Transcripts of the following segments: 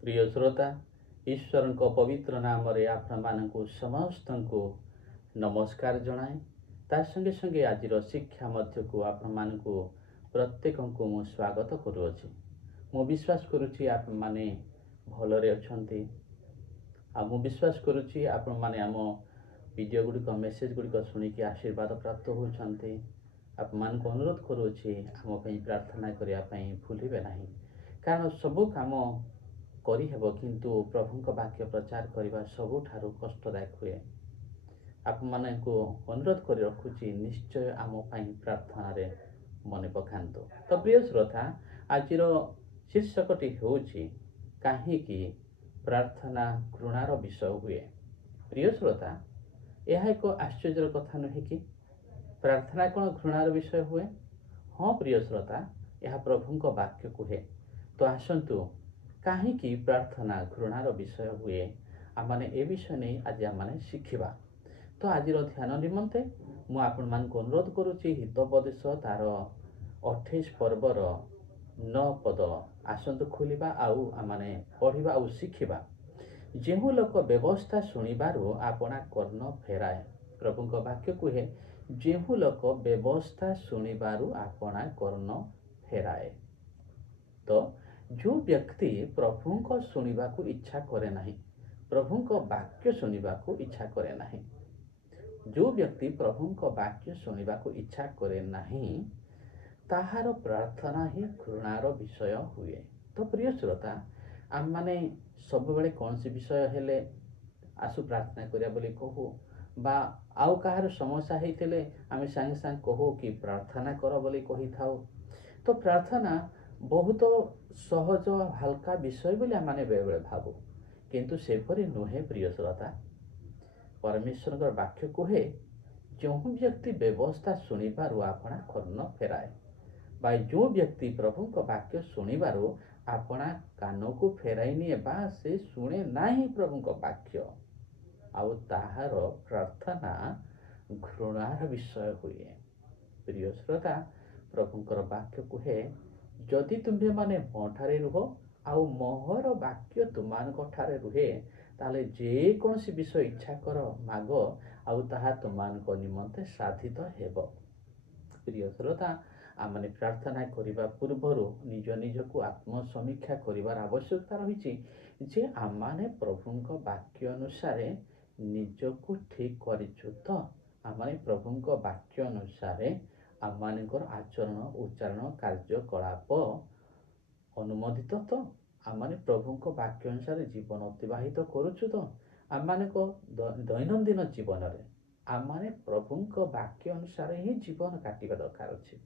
प्रिय श्रोता ईश्वर पवित्र नाम आपण समस्त को नमस्कार जनाए ता संगे संगे आज शिक्षा मध्य को आपण प्रत्येक को मु स्वागत करुच्ची। मु विश्वास करुच्ची आपण माने भलरे अछंती आ मु विश्वास करुच्ची आपण माने आम वीडियो गुड़िक मेसेज गुड़िक शुणिकी आशीर्वाद प्राप्त होती। आप मान को अनुरोध करुच्ची आम प्रार्थना करने भूलिबे नहीं, कारण सबु काम करहब किंतु प्रभु वाक्य प्रचार करने सबुठारु कष्टदायक हुए। आप मानू अनुरोध कर रखुची निश्चय आम प्रार्थना रे मन पकांतु। तो प्रिय श्रोता आज शीर्षकटी होउची काहीकि प्रार्थना घृणार विषय हुए। प्रिय श्रोता यह एक आश्चर्य कथा नुहे कि प्रार्थना कौन घृणार विषय हुए। हाँ प्रिय श्रोता यह प्रभु वाक्य कहे। तो आसतु काहीकि प्रार्थना घृणार विषय हुए आमने ए विषय नहीं आज आम शिखा। तो आज ध्यान निमंते मु आपण मान अनुरोध करुच्ची हितोपदेश तार 28 पर्वर 9 पद आसतु खोलिबा आउ आमने पढ़िबा आउ शिखिबा। जेहु लोक व्यवस्था शुणिबारु आपना कर्ण फेराए। प्रभु वाक्य कहे जेहु लोक व्यवस्था शुणिबारु आपना कर्ण फेराए। तो जो व्यक्ति प्रभु को शुणा को इच्छा करे नहीं, प्रभु को वाक्य शुणा को इच्छा करे नहीं, जो व्यक्ति प्रभु को वाक्य शुणा को इच्छा करे नहीं ताहार प्रार्थना ही घृणार विषय हुए। तो प्रिय श्रोता आम माने सब बेले कौन सी विषय हेले आसु प्रार्थना करिया बोली कहू बा आउ कहार समस्या हेतिले आमे संगे संग कहू कि प्रार्थना कर बोली कहि थाउ। तो प्रार्थना बहुत सहज हल्का विषय बोली आमे बेले बेले भाबू, किंतु सेपरि नुहे। प्रिय श्रोता परमेश्वर वाक्य कहे जो व्यक्ति व्यवस्था शुणिबारु आपना कर्ण फेराए, बा जो व्यक्ति प्रभु को वाक्य शुणिबारु आपना कान को फेराई निए बा से शुणे नाही प्रभु को वाक्य आउ ताहार प्रार्थना घृणार विषय हुए। प्रिय श्रोता प्रभुंकर वाक्य कहे जदि तुम्हें माने मोठारे रुह आउ मोहर वाक्य तुमानक ठारे रुहे ताले जे कोनसी विषय इच्छा कर माग आउ ताहा तुमानक निमंते साधित हेब। प्रिय श्रोता आमने प्रार्थना करने पूर्वर निज निज को आत्मसमीक्षा करिवार आवश्यकता रही जे आमाने प्रभु वाक्य अनुसार निजको ठीक करिछु। तो आमाने प्रभु वाक्य अनुसार आमानकर आचरण उच्चारण कार्यकलाप अनुमोदित। तो आमाने प्रभु वाक्य अनुसार जीवन अतिवाहित करुछु। तो आमाने को दैनंदिन जीवन रे आमाने प्रभु वाक्य अनुसार ही जीवन काटिबा दरकार अछि।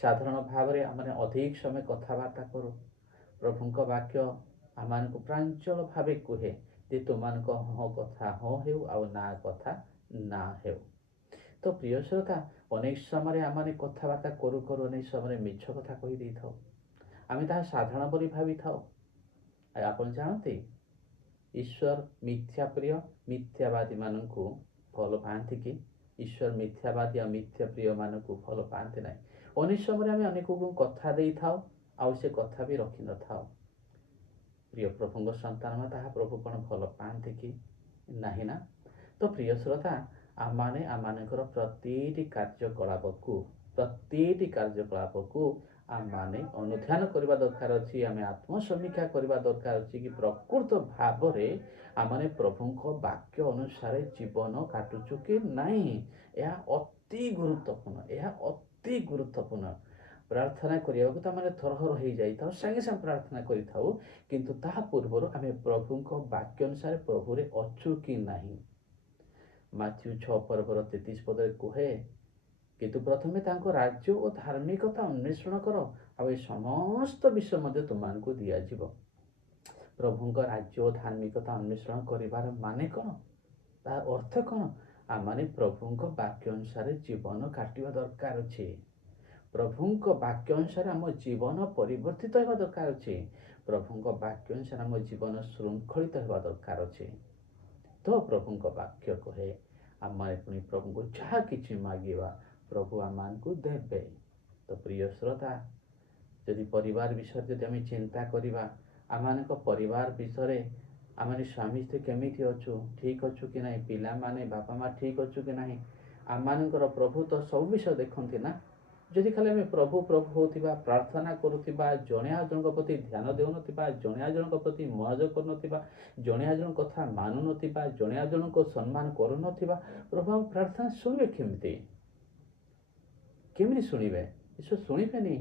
साधारण भाव में आमने अधिक समय कथबार्ता करूँ प्रभु वाक्य आम को प्रांजल भाव कहे जे तुमान हाँ कथा हाँ हेउ आउ ना कथा ना हेउ। तो प्रिय श्रोता अनेक समय आमने कथबार्ता करू करू अनेक समय मिछ कथा कही दे था आम ता साधारण बोली भावी था। आपन जानते ईश्वर मिथ्या प्रिय मिथ्यावादी मान को भल पाती कि ईश्वर मिथ्यावादी और मिथ्या प्रिय मान को भल पाते ना। अनेक समय आम अनेक को कथा दे था आउ से कथा भी रखी न था। प्रिय प्रभु संतान में ताहा प्रभु कौन भल पाते कि नहीं ना। तो प्रिय श्रोता आमाने आमानकर प्रति कार्यकलाप को आमाने अनुध्यान करबा दरकार अछि। आमे आत्मसमीक्षा करबा दरकार अछि कि प्रकृत भाव रे आमाने प्रभु को वाक्य अनुसार जीवन काटुचु कि नहीं। यह अति गुरुत्वपूर्ण, यह अति गुरुत्वपूर्ण। प्रार्थना करिया को माने थरहर हो जाई था संगे संग प्रार्थना करि थाउ, किंतु ताहा पूर्वर आमे प्रभु को वाक्य अनुसार प्रभु रे अछु कि नहीं। माथ्यू 6 पर्वर 33 पद कहे किंतु प्रथमे तांको राज्य और धार्मिकता अन्वेषण कर आ समस्त विषय मध्य तुमको दिया जीव। प्रभु राज्य और धार्मिकता अन्वेषण करिवार माने कौन, ता अर्थ कौन। आमाने प्रभु वाक्य अनुसार जीवन काटिबा दरकार अछि। प्रभु वाक्य अनुसार आम जीवन परिवर्तित होगा दरकार अछि। प्रभु वाक्य अनुसार आम जीवन श्रृंखलित होगा दरकार अछि। तो प्रभु वाक्य कहे आम पुणी प्रभु को जहाँ किसी मांगा प्रभु आम को देवे। तो प्रिय श्रोता जदि परिवार विषय जदि आम चिंता करवा ଆମମାନଙ୍କ ପରିବାର ବିଷୟରେ ଆମେ ସ୍ୱାମୀ ସ୍ତ୍ରୀ କେମିତି ଅଛୁ, ଠିକ୍ ଅଛୁ କି ନାହିଁ, ପିଲାମାନେ ବାପା ମା' ଠିକ୍ ଅଛୁ କି ନାହିଁ, ଆମମାନଙ୍କର ପ୍ରଭୁ ତ ସବୁ ବିଷୟ ଦେଖନ୍ତି ନା। ଯଦି ଖାଲି ଆମେ ପ୍ରଭୁ ପ୍ରଭୁ ହେଉଥିବା, ପ୍ରାର୍ଥନା କରୁଥିବା, ଜଣେ ଆଉ ଜଣଙ୍କ ପ୍ରତି ଧ୍ୟାନ ଦେଉନଥିବା, ଜଣେ ଆଉ ଜଣଙ୍କ ପ୍ରତି ମনোଯୋଗ କରୁନଥିବା, ଜଣେ ଆଉ ଜଣଙ୍କ କଥା ମାନୁନଥିବା, ଜଣେ ଆଉ ଜଣଙ୍କୁ ସମ୍ମାନ କରୁନଥିବା, ପ୍ରଭୁ ଆମ ପ୍ରାର୍ଥନା ଶୁଣିବେ କେମିତି? କେମିତି ଶୁଣିବେ? ଈଶ୍ୱର ଶୁଣିବେନି।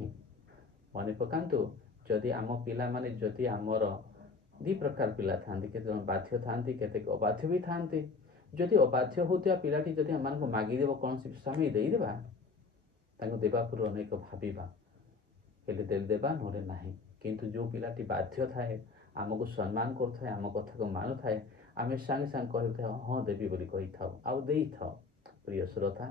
ମନେ ପକାନ୍ତୁ, ଯଦି ଆମ ପିଲାମାନେ, ଯଦି ଆମର ଦୁଇ ପ୍ରକାର ପିଲା ଥାନ୍ତି, କେତେ ଜଣ ବାଧ୍ୟ ଥାନ୍ତି, କେତେକ ଅବାଧ୍ୟ ବି ଥାନ୍ତି। ଯଦି ଅବାଧ୍ୟ ହେଉଥିବା ପିଲାଟି ଯଦି ଆମମାନଙ୍କୁ ମାଗିଦେବ କୌଣସି ସ୍ୱାମୀ ଦେଇଦେବା, ତାଙ୍କୁ ଦେବା ପୂର୍ବରୁ ଅନେକ ଭାବିବା, ହେଲେ ଦେବା ନହେଲେ ନାହିଁ। କିନ୍ତୁ ଯେଉଁ ପିଲାଟି ବାଧ୍ୟ ଥାଏ, ଆମକୁ ସମ୍ମାନ କରୁଥାଏ, ଆମ କଥାକୁ ମାନୁଥାଏ, ଆମେ ସାଙ୍ଗେ ସାଙ୍ଗେ କହିଥାଉ ହଁ ଦେବି ବୋଲି କହିଥାଉ ଆଉ ଦେଇଥାଉ। ପ୍ରିୟ ଶ୍ରୋତା,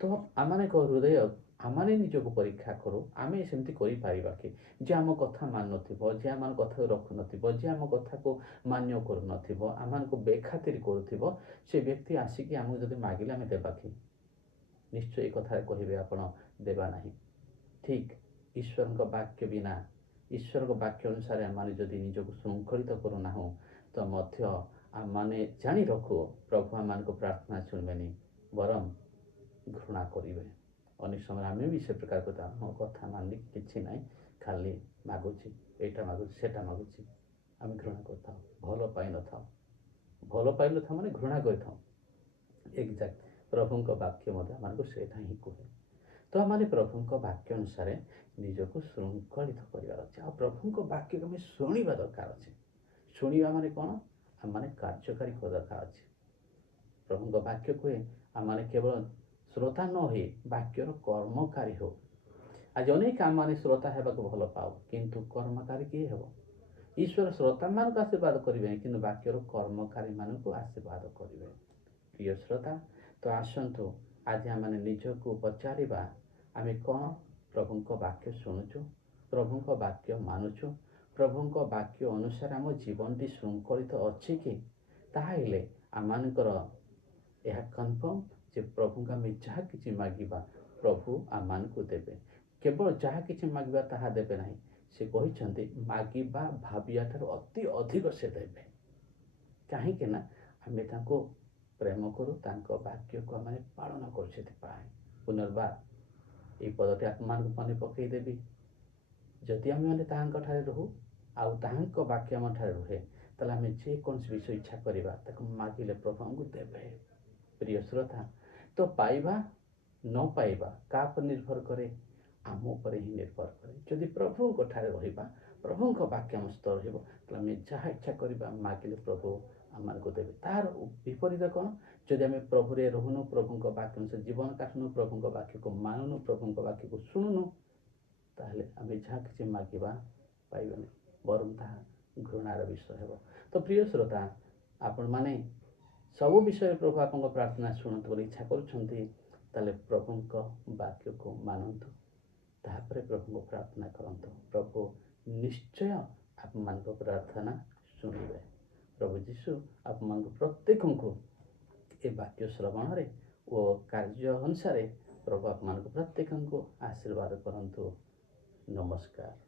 ତ ଆମମାନଙ୍କ ହୃଦୟ, ଆମେ ନିଜକୁ ପରୀକ୍ଷା କରୁ, ଆମେ ସେମିତି କରିପାରିବା କି? ଯେ ଆମ କଥା ମାନୁନଥିବ, ଯେ ଆମ କଥାକୁ ରଖୁନଥିବ, ଯେ ଆମ କଥାକୁ ମାନ୍ୟ କରୁନଥିବ, ଆମମାନଙ୍କୁ ବେଖାତିର କରୁଥିବ, ସେ ବ୍ୟକ୍ତି ଆସିକି ଆମକୁ ଯଦି ମାଗିଲେ ଆମେ ଦେବା କି? ନିଶ୍ଚୟ ଏ କଥାରେ କହିବେ ଆପଣ ଦେବା ନାହିଁ। ଠିକ୍ ଈଶ୍ୱରଙ୍କ ବାକ୍ୟ ବିନା, ଈଶ୍ୱରଙ୍କ ବାକ୍ୟ ଅନୁସାରେ ଆମମାନେ ଯଦି ନିଜକୁ ଶୃଙ୍ଖଳିତ କରୁନାହୁଁ, ତ ମଧ୍ୟ ଆମମାନେ ଜାଣି ରଖୁ ପ୍ରଭୁ ଆମମାନଙ୍କ ପ୍ରାର୍ଥନା ଶୁଣିବେନି, ବରଂ ଘୃଣା କରିବେ। ଅନେକ ସମୟରେ ଆମେ ବି ସେ ପ୍ରକାର କଥା, ମୋ କଥା ମାନି କିଛି ନାହିଁ, ଖାଲି ମାଗୁଛି, ଏଇଟା ମାଗୁଛି, ସେଟା ମାଗୁଛି, ଆମେ ଘୃଣା କରିଥାଉ, ଭଲ ପାଇନଥାଉ। ଭଲ ପାଇନଥାଉ ମାନେ ଘୃଣା କରିଥାଉ। ଏକ୍ଜାକ୍ଟ ପ୍ରଭୁଙ୍କ ବାକ୍ୟ ମଧ୍ୟ ଆମମାନଙ୍କୁ ସେଇଟା ହିଁ କୁହେ। ତ ଆମେ ପ୍ରଭୁଙ୍କ ବାକ୍ୟ ଅନୁସାରେ ନିଜକୁ ଶୃଙ୍ଖଳିତ କରିବାର ଅଛି। ଆଉ ପ୍ରଭୁଙ୍କ ବାକ୍ୟକୁ ଆମେ ଶୁଣିବା ଦରକାର ଅଛି। ଶୁଣିବା ମାନେ କ'ଣ? ଆମମାନେ କାର୍ଯ୍ୟକାରୀ କରିବା ଦରକାର ଅଛି। ପ୍ରଭୁଙ୍କ ବାକ୍ୟ କୁହେ ଆମମାନେ କେବଳ ଶ୍ରୋତା ନ ହୋଇ ବାକ୍ୟର କର୍ମକାରୀ ହେଉ। ଆଜି ଅନେକ ଆମମାନେ ଶ୍ରୋତା ହେବାକୁ ଭଲ ପାଉ, କିନ୍ତୁ କର୍ମକାରୀ କିଏ ହେବ? ଈଶ୍ୱର ଶ୍ରୋତାମାନଙ୍କୁ ଆଶୀର୍ବାଦ କରିବେନି, କିନ୍ତୁ ବାକ୍ୟର କର୍ମକାରୀମାନଙ୍କୁ ଆଶୀର୍ବାଦ କରିବେ। ପ୍ରିୟ ଶ୍ରୋତା, ତ ଆସନ୍ତୁ ଆଜି ଆମମାନେ ନିଜକୁ ପଚାରିବା, ଆମେ କ'ଣ ପ୍ରଭୁଙ୍କ ବାକ୍ୟ ଶୁଣୁଛୁ, ପ୍ରଭୁଙ୍କ ବାକ୍ୟ ମାନୁଛୁ, ପ୍ରଭୁଙ୍କ ବାକ୍ୟ ଅନୁସାରେ ଆମ ଜୀବନଟି ଶୃଙ୍ଖଳିତ ଅଛି କି? ତାହେଲେ ଆମମାନଙ୍କର ଏହା କନଫର୍ମ ଯେ ପ୍ରଭୁଙ୍କୁ ଆମେ ଯାହା କିଛି ମାଗିବା ପ୍ରଭୁ ଆମମାନଙ୍କୁ ଦେବେ। କେବଳ ଯାହା କିଛି ମାଗିବା ତାହା ଦେବେ ନାହିଁ, ସେ କହିଛନ୍ତି ମାଗିବା ଭାବିବା ଠାରୁ ଅତି ଅଧିକ ସେ ଦେବେ। କାହିଁକି ନା ଆମେ ତାଙ୍କୁ ପ୍ରେମ କରୁ, ତାଙ୍କ ବାକ୍ୟକୁ ଆମେ ପାଳନ କରୁ। ସେଥିପାଇଁ ପୁନର୍ବାର ଏହି ପଦଟି ଆପଣମାନଙ୍କୁ ମନେ ପକାଇଦେବି, ଯଦି ଆମେମାନେ ତାହାଙ୍କଠାରେ ରହୁ ଆଉ ତାହାଙ୍କ ବାକ୍ୟ ଆମଠାରେ ରୁହେ, ତାହେଲେ ଆମେ ଯେକୌଣସି ବିଷୟ ଇଚ୍ଛା କରିବା ତାକୁ ମାଗିଲେ ପ୍ରଭୁ ଆମକୁ ଦେବେ। ପ୍ରିୟ ଶ୍ରୋତା, ତ ପାଇବା ନ ପାଇବା କାହା ଉପରେ ନିର୍ଭର କରେ? ଆମ ଉପରେ ହିଁ ନିର୍ଭର କରେ। ଯଦି ପ୍ରଭୁଙ୍କ ଠାରେ ରହିବା, ପ୍ରଭୁଙ୍କ ବାକ୍ୟ ଆମ ସହିତ ରହିବ, ତାହେଲେ ଆମେ ଯାହା ଇଚ୍ଛା କରିବା ମାଗିଲେ ପ୍ରଭୁ ଆମମାନଙ୍କୁ ଦେବେ। ତାହାର ବିପରୀତ କ'ଣ? ଯଦି ଆମେ ପ୍ରଭୁରେ ରହୁନୁ, ପ୍ରଭୁଙ୍କ ବାକ୍ୟ ଅନୁସାରେ ଜୀବନ କାଟୁନୁ, ପ୍ରଭୁଙ୍କ ବାକ୍ୟକୁ ମାନୁନୁ, ପ୍ରଭୁଙ୍କ ବାକ୍ୟକୁ ଶୁଣୁନୁ, ତାହେଲେ ଆମେ ଯାହା କିଛି ମାଗିବା ପାଇବାନି, ବରଂ ତାହା ଘୃଣାର ବିଷୟ ହେବ। ତ ପ୍ରିୟ ଶ୍ରୋତା, ଆପଣମାନେ ସବୁ ବିଷୟରେ ପ୍ରଭୁ ଆପଣଙ୍କ ପ୍ରାର୍ଥନା ଶୁଣନ୍ତୁ ବୋଲି ଇଚ୍ଛା କରୁଛନ୍ତି, ତାହେଲେ ପ୍ରଭୁଙ୍କ ବାକ୍ୟକୁ ମାନନ୍ତୁ, ତାପରେ ପ୍ରଭୁଙ୍କୁ ପ୍ରାର୍ଥନା କରନ୍ତୁ। ପ୍ରଭୁ ନିଶ୍ଚୟ ଆପଣମାନଙ୍କ ପ୍ରାର୍ଥନା ଶୁଣିବେ। ପ୍ରଭୁ ଯୀଶୁ ଆପଣମାନଙ୍କୁ ପ୍ରତ୍ୟେକଙ୍କୁ ଏ ବାକ୍ୟ ଶ୍ରବଣରେ ଓ କାର୍ଯ୍ୟ ଅନୁସାରେ ପ୍ରଭୁ ଆପଣମାନଙ୍କୁ ପ୍ରତ୍ୟେକଙ୍କୁ ଆଶୀର୍ବାଦ କରନ୍ତୁ। ନମସ୍କାର।